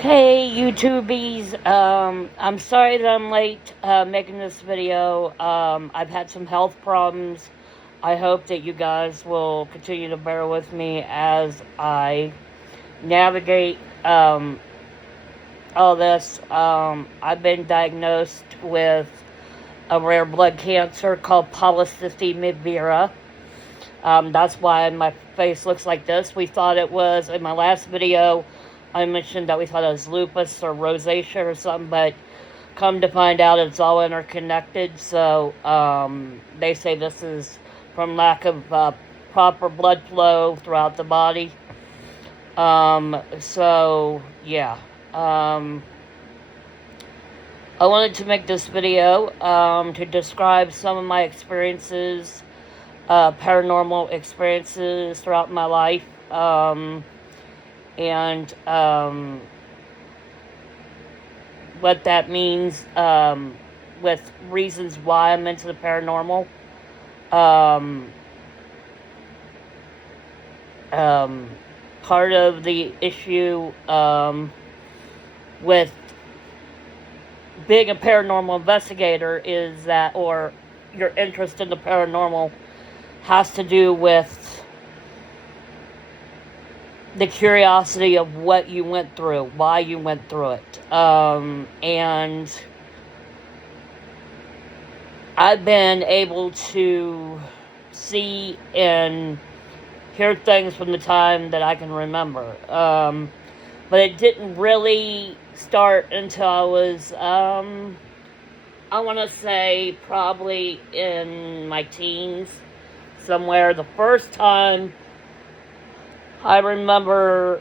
Hey YouTubies, I'm sorry that I'm late making this video. I've had some health problems. I hope that you guys will continue to bear with me as I navigate all this. I've been diagnosed with a rare blood cancer called polycystic vera. That's why my face looks like this. We thought it was, in my last video, I mentioned that we thought it was lupus or rosacea or something, but come to find out it's all interconnected. So they say this is from lack of proper blood flow throughout the body. So yeah. I wanted to make this video to describe some of my experiences, paranormal experiences throughout my life. And what that means with reasons why I'm into the paranormal. Part of the issue with being a paranormal investigator is that, or your interest in the paranormal has to do with the curiosity of what you went through, why you went through it. And I've been able to see and hear things from the time that I can remember. But it didn't really start until I was, I want to say probably in my teens, somewhere. The first time I remember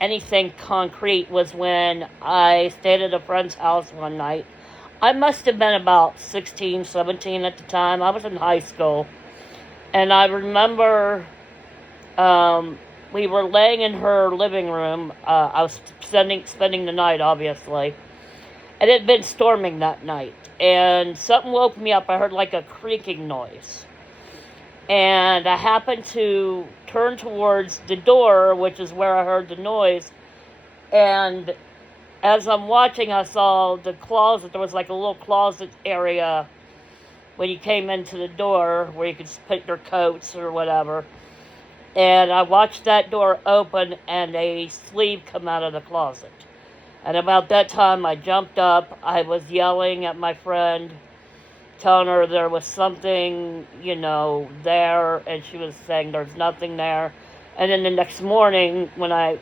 anything concrete was when I stayed at a friend's house one night. I must have been about 16, 17 at the time. I was in high school. And I remember we were laying in her living room. I was spending the night, obviously. And it had been storming that night. And something woke me up. I heard like a creaking noise. And I happened to turn towards the door, which is where I heard the noise. And as I'm watching, I saw the closet. There was like a little closet area when you came into the door where you could put your coats or whatever. And I watched that door open and a sleeve come out of the closet. And about that time, I jumped up. I was yelling at my friend, telling her there was something, there, and she was saying there's nothing there. And then the next morning, when I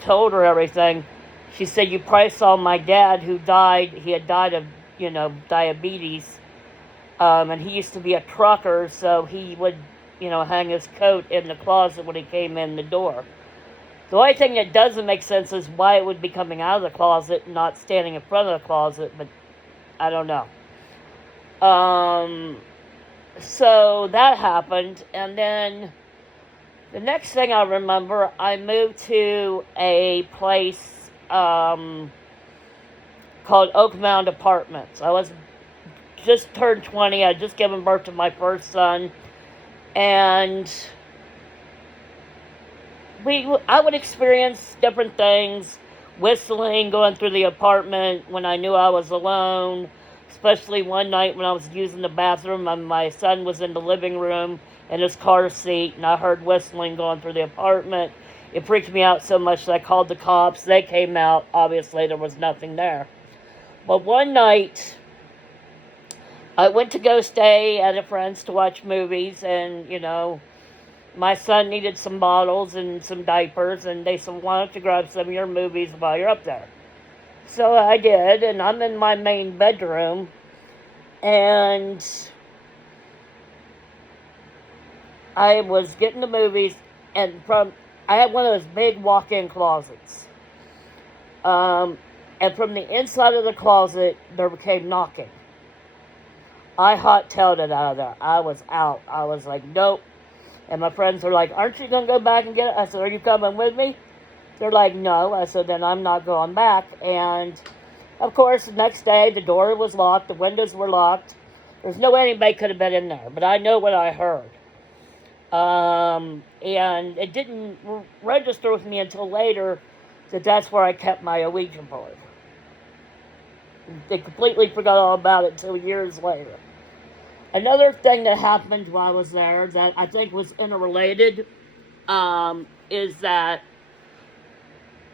told her everything, she said, you probably saw my dad who died. He had died of, diabetes. And he used to be a trucker, so he would, hang his coat in the closet when he came in the door. The only thing that doesn't make sense is why it would be coming out of the closet and not standing in front of the closet, but I don't know. So that happened, and then the next thing I remember, I moved to a place called Oakmount Apartments. I was just turned 20. I had just given birth to my first son, and I would experience different things, whistling, going through the apartment when I knew I was alone, especially one night when I was using the bathroom and my son was in the living room in his car seat, and I heard whistling going through the apartment. It freaked me out so much that I called the cops. They came out. Obviously, there was nothing there. But one night, I went to go stay at a friend's to watch movies, and, my son needed some bottles and some diapers, and they said, why don't you grab some of your movies while you're up there? So I did, and I'm in my main bedroom, and I was getting the movies, and I had one of those big walk-in closets. And from the inside of the closet, there came knocking. I hot-tailed it out of there. I was out. I was like, nope. And my friends were like, aren't you going to go back and get it? I said, are you coming with me? They're like, no. I said, then I'm not going back. And, of course, the next day, the door was locked. The windows were locked. There's no way anybody could have been in there. But I know what I heard. And it didn't register with me until later that that's where I kept my Ouija board. I completely forgot all about it until years later. Another thing that happened while I was there that I think was interrelated is that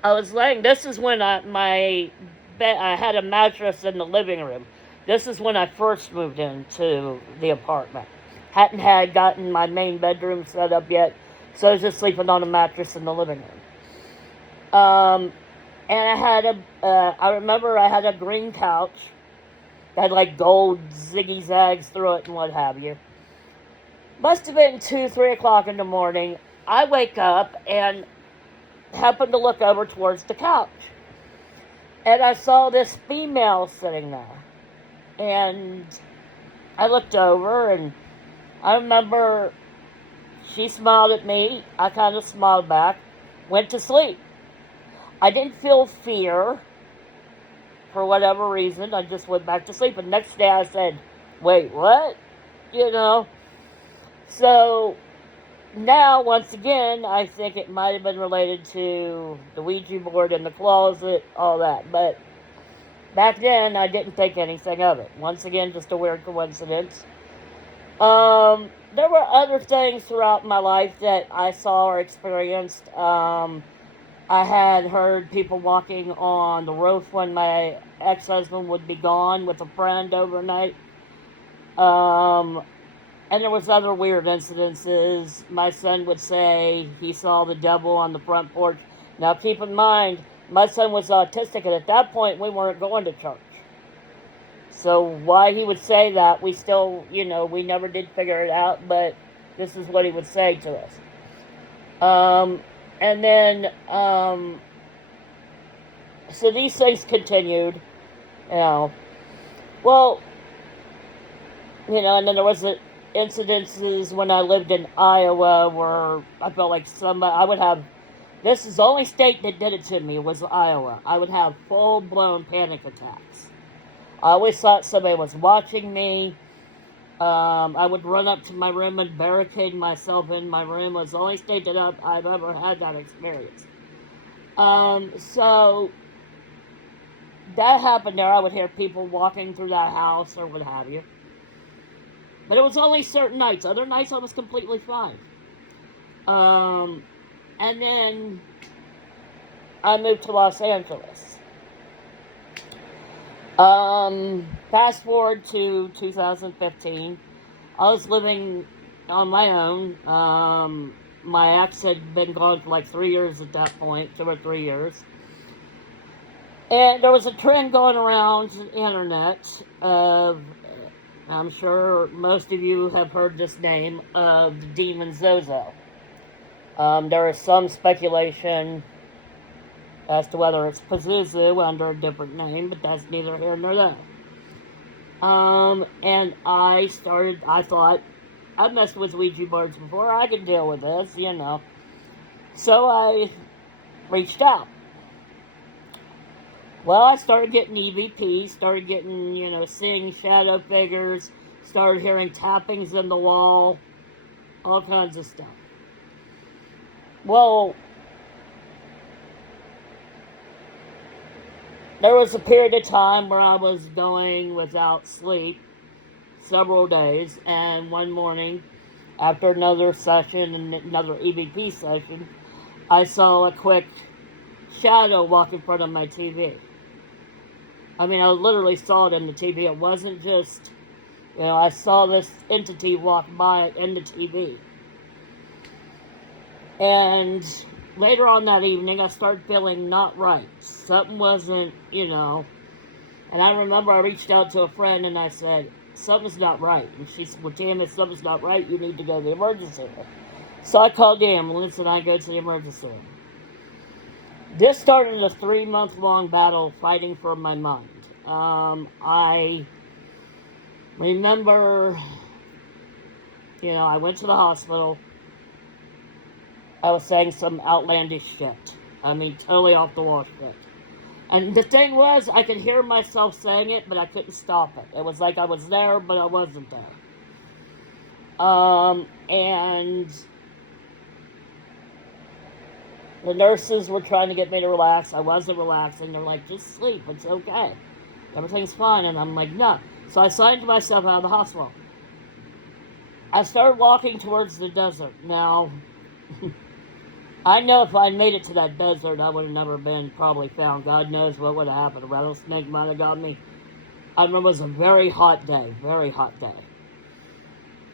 I was laying. This is when I had a mattress in the living room. This is when I first moved into the apartment. Hadn't had gotten my main bedroom set up yet, so I was just sleeping on a mattress in the living room. And I had I remember I had a green couch that had like gold ziggy zags through it and what have you. Must have been 2, 3 o'clock in the morning. I wake up and happened to look over towards the couch. And I saw this female sitting there. And I looked over and I remember she smiled at me. I kind of smiled back. Went to sleep. I didn't feel fear for whatever reason. I just went back to sleep. And next day I said, wait, what? You know? So now, once again, I think it might have been related to the Ouija board in the closet, all that. But back then, I didn't think anything of it. Once again, just a weird coincidence. There were other things throughout my life that I saw or experienced. I had heard people walking on the roof when my ex-husband would be gone with a friend overnight. And there was other weird incidences. My son would say he saw the devil on the front porch. Now keep in mind, my son was autistic, and at that point we weren't going to church. So why he would say that, we still, we never did figure it out, but this is what he would say to us. And then, so these things continued, Well, and then there was incidences when I lived in Iowa where I felt like this is the only state that did it to me, was Iowa. I would have full-blown panic attacks. I always thought somebody was watching me. I would run up to my room and barricade myself in my room. It was the only state that I've ever had that experience. So that happened there. I would hear people walking through that house or what have you. But it was only certain nights. Other nights I was completely fine. And then I moved to Los Angeles. Fast forward to 2015. I was living on my own. My ex had been gone for like 3 years at that point, 2 or 3 years. And there was a trend going around the internet of, I'm sure most of you have heard this name, of the demon Zozo. There is some speculation as to whether it's Pazuzu under a different name, but that's neither here nor there. And I thought, I've messed with Ouija boards before, I could deal with this, So I reached out. Well, I started getting EVPs, started getting, seeing shadow figures, started hearing tappings in the wall, all kinds of stuff. Well, there was a period of time where I was going without sleep several days, and one morning, after another session and another EVP session, I saw a quick shadow walk in front of my TV. I mean, I literally saw it in the TV. It wasn't just, I saw this entity walk by in the TV. And later on that evening, I started feeling not right. Something wasn't, And I remember I reached out to a friend and I said, something's not right. And she said, well, Tam, if something's not right, you need to go to the emergency room. So I called the ambulance and I go to the emergency room. This started a 3-month-long battle fighting for my mind. I remember, I went to the hospital. I was saying some outlandish shit. I mean, totally off the wall shit. And the thing was, I could hear myself saying it, but I couldn't stop it. It was like I was there, but I wasn't there. And the nurses were trying to get me to relax. I wasn't relaxing. They're like, just sleep. It's okay. Everything's fine. And I'm like, no. So I signed myself out of the hospital. I started walking towards the desert. Now, I know if I made it to that desert, I would have never been probably found. God knows what would have happened. A rattlesnake might have got me. I remember it was a very hot day. Very hot day.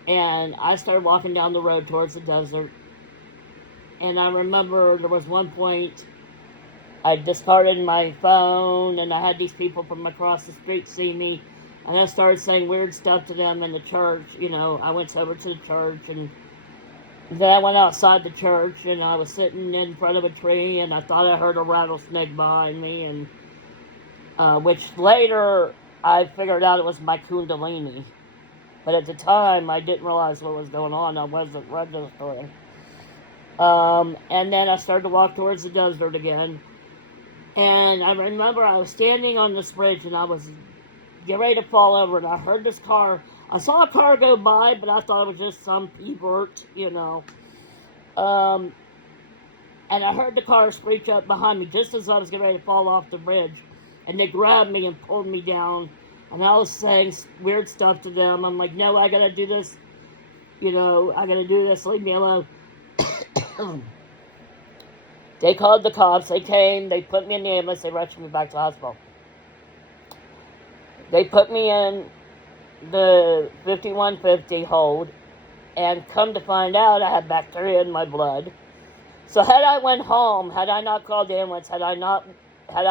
And I started walking down the road towards the desert. And I remember there was one point I discarded my phone, and I had these people from across the street see me, and I started saying weird stuff to them in the church. I went over to the church, and then I went outside the church, and I was sitting in front of a tree, and I thought I heard a rattlesnake behind me, and which later I figured out it was my kundalini. But at the time, I didn't realize what was going on. I wasn't registering. And then I started to walk towards the desert again. And I remember I was standing on this bridge, and I was getting ready to fall over, and I heard this car. I saw a car go by, but I thought it was just some pervert, And I heard the car screech up behind me just as I was getting ready to fall off the bridge. And they grabbed me and pulled me down. And I was saying weird stuff to them. I'm like, no, I gotta do this. I gotta do this. Leave me alone. They called the cops. They came. They put me in the ambulance. They rushed me back to the hospital. They put me in the 5150 hold, and come to find out, I had bacteria in my blood. So had I went home, had I not called the ambulance, had I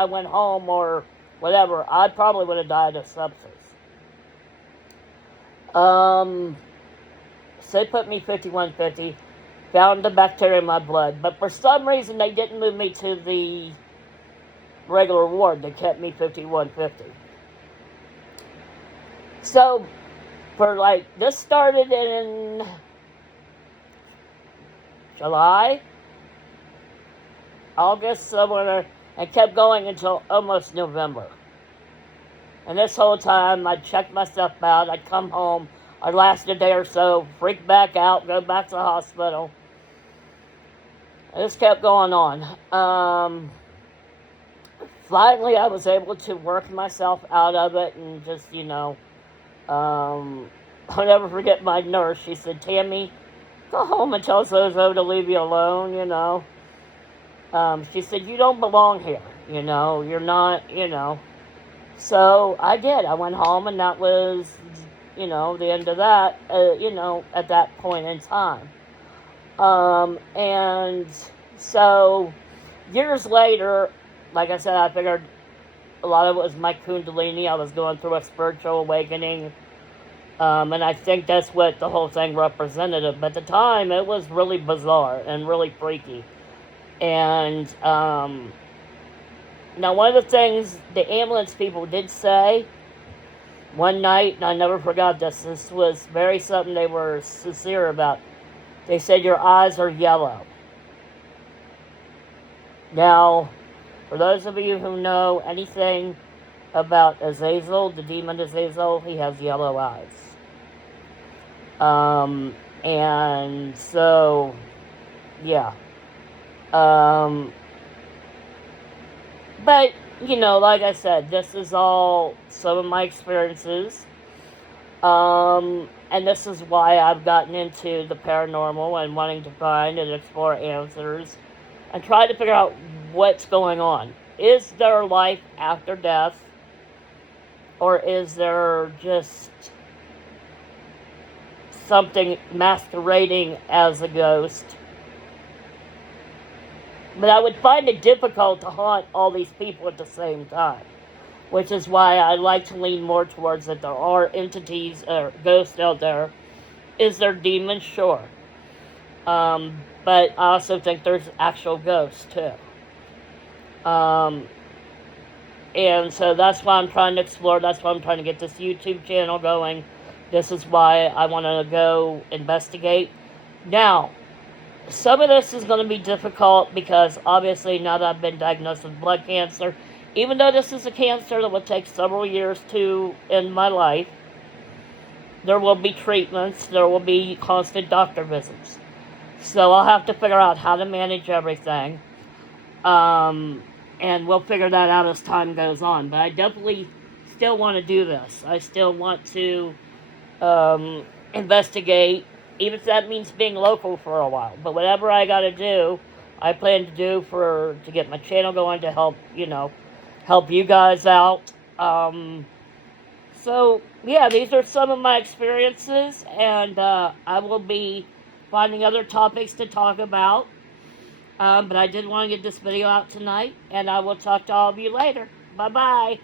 went home or whatever, I probably would have died of sepsis. So they put me 5150. Found the bacteria in my blood. But for some reason, they didn't move me to the regular ward. They kept me 5150. So, this started in July, August, somewhere, and kept going until almost November. And this whole time, I'd check myself out. I'd come home. I'd last a day or so, freak back out, go back to the hospital. This kept going on. Finally, I was able to work myself out of it and just, I'll never forget my nurse. She said, Tammy, go home and tell Zozo to leave you alone, She said, you don't belong here, you're not, So I did. I went home, and that was, the end of that, at that point in time. And so years later, like I said, I figured a lot of it was my kundalini. I was going through a spiritual awakening. And I think that's what the whole thing represented. But at the time, it was really bizarre and really freaky. And, now one of the things the ambulance people did say one night, and I never forgot this was very something they were sincere about. They said, your eyes are yellow. Now, for those of you who know anything about Azazel, the demon Azazel, he has yellow eyes. And so, yeah. But, like I said, this is all some of my experiences. And this is why I've gotten into the paranormal and wanting to find and explore answers and try to figure out what's going on. Is there life after death? Or is there just something masquerading as a ghost? But I would find it difficult to haunt all these people at the same time, which is why I like to lean more towards that there are entities or ghosts out there. Is there demons? Sure. But I also think there's actual ghosts too. And so that's why I'm trying to explore. That's why I'm trying to get this YouTube channel going. This is why I want to go investigate. Now, some of this is going to be difficult because obviously now that I've been diagnosed with blood cancer, even though this is a cancer that will take several years to end my life, there will be treatments, there will be constant doctor visits. So I'll have to figure out how to manage everything. And we'll figure that out as time goes on. But I definitely still want to do this. I still want to investigate, even if that means being local for a while. But whatever I got to do, I plan to do to get my channel going, to help help you guys out. So yeah, these are some of my experiences, and I will be finding other topics to talk about. But I did want to get this video out tonight, and I will talk to all of you later. Bye bye.